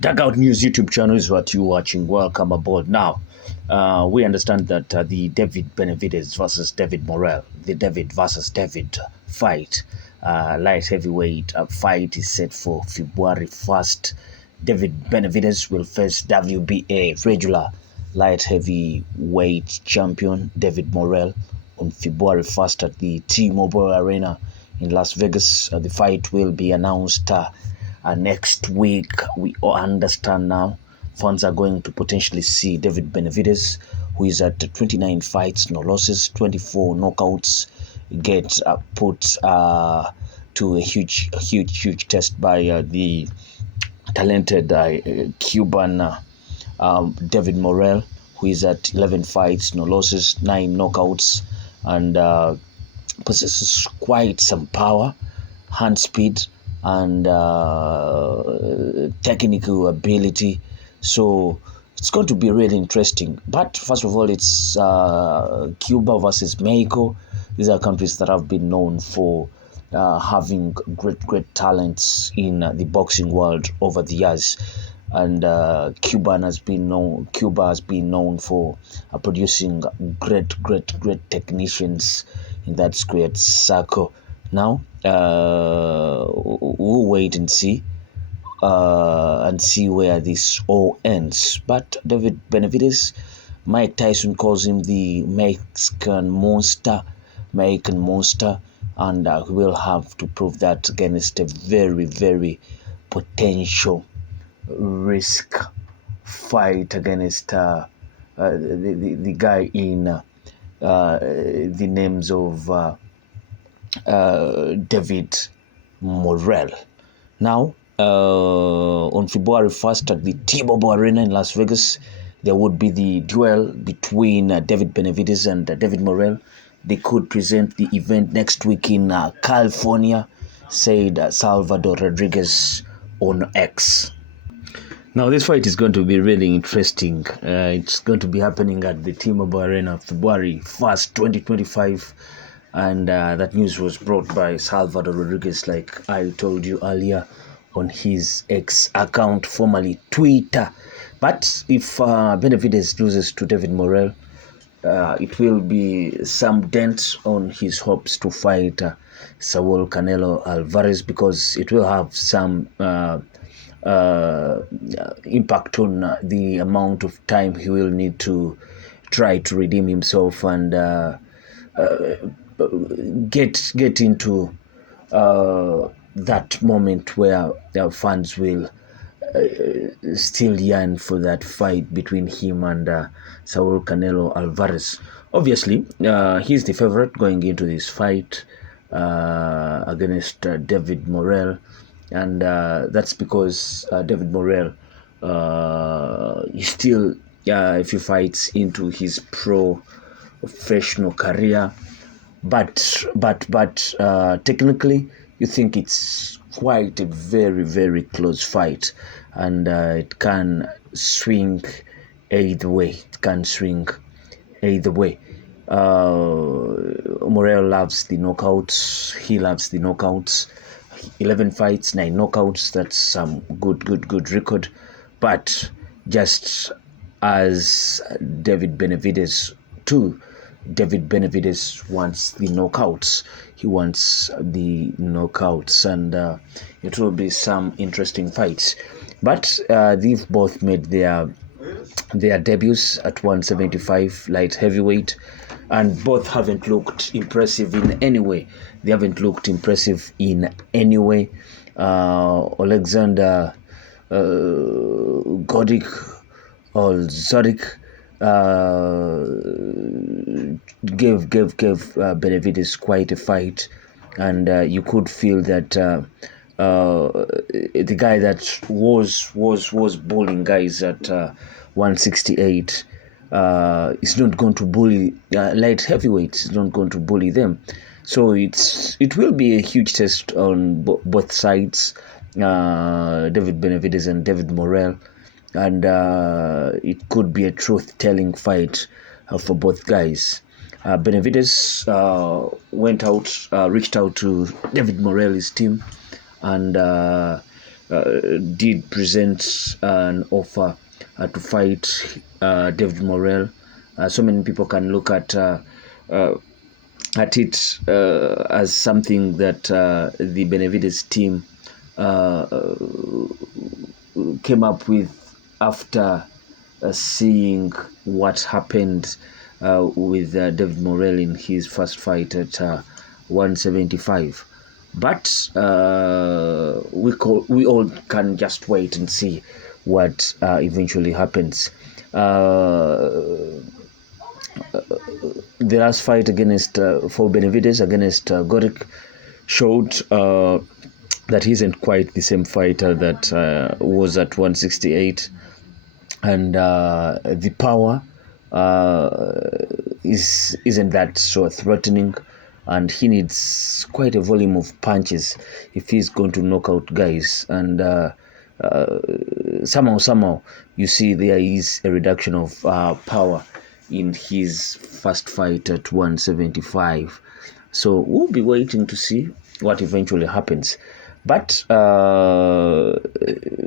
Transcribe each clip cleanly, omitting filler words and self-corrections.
Dugout News YouTube channel is what you're watching. Welcome aboard. Now, we understand that the David Benavidez versus David Morrell, the David versus David fight, light heavyweight fight is set for February 1st. David Benavidez will face WBA regular light heavyweight champion David Morrell on February 1st at the T-Mobile Arena in Las Vegas. The fight will be announced next week. We all understand now fans are going to potentially see David Benavidez, who is at 29 fights, no losses, 24 knockouts, get put to a huge test by the talented Cuban David Morrell, who is at 11 fights, no losses, 9 knockouts, and possesses quite some power, hand speed, and technical ability. So it's going to be really interesting. But first of all, it's Cuba versus Mexico. These are countries that have been known for having great talents in the boxing world over the years. And Cuba has been known for producing great technicians in that squared circle. Now, we'll wait and see where this all ends. But David Benavidez, Mike Tyson calls him the Mexican monster, and we'll have to prove that against a very potential risk fight against the guy in the names of David Morrell. Now, on February 1st at the T-Mobile Arena in Las Vegas, there would be the duel between David Benavidez and David Morrell. They could present the event next week in California, said Salvador Rodriguez on X. Now, this fight is going to be really interesting. It's going to be happening at the T-Mobile Arena, February 1st, 2025. And that news was brought by Salvador Rodriguez, like I told you earlier, on his X account, formerly Twitter. But if Benavidez loses to David Morrell, it will be some dent on his hopes to fight Saul Canelo Alvarez, because it will have some impact on the amount of time he will need to try to redeem himself and get into that moment where fans will still yearn for that fight between him and Saul Canelo Alvarez. Obviously, he's the favorite going into this fight against David Morrell, and that's because David Morrell is still a few fights into his professional career. But technically, you think it's quite a very close fight, and it can swing either way. Morrell loves the knockouts. He loves the knockouts. 11 fights, 9 knockouts. That's some good record. But just as David Benavidez too, David Benavidez wants the knockouts. He wants the knockouts, and it will be some interesting fights. But they've both made their debuts at 175 light heavyweight, and both haven't looked impressive in any way. They haven't looked impressive in any way. Alexander Godic or Zodik gave Benavidez quite a fight, and you could feel that the guy that was bullying guys at 168 is not going to bully light heavyweights. Is not going to bully them. So it will be a huge test on both sides, David Benavidez and David Morrell. And it could be a truth-telling fight for both guys. Benavidez reached out to David Morrell's team, and did present an offer to fight David Morrell. So many people can look at it as something that the Benavidez team came up with after seeing what happened with David Morrell in his first fight at 175. But we all can just wait and see what eventually happens. The last fight against for Benavidez against Goric showed that he isn't quite the same fighter that was at 168, and the power isn't that so threatening, and he needs quite a volume of punches if he's going to knock out guys. And somehow you see there is a reduction of power in his first fight at 175. So we'll be waiting to see what eventually happens. But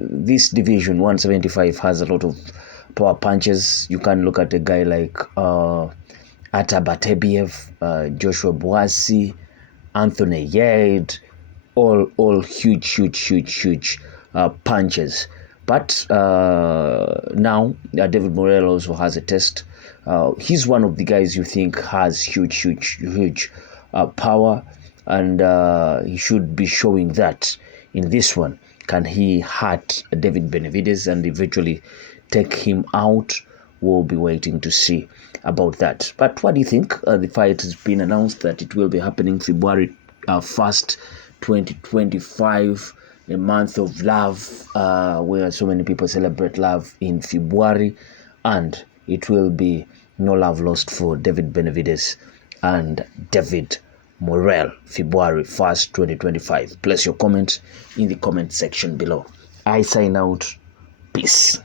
this division 175 has a lot of power punches. You can look at a guy like Atabatebiev, Joshua Boasi, Anthony Yade, all huge punches. But now David Morrell also has a test. He's one of the guys you think has huge power, and he should be showing that in this one. Can he hurt David Benavidez and eventually take him out? We'll be waiting to see about that. But what do you think? The fight has been announced that it will be happening February 1st, 2025, a month of love, where so many people celebrate love in February, and it will be no love lost for David Benavidez and David Morrell, February 1st, 2025. Place your comment in the comment section below. I sign out. Peace.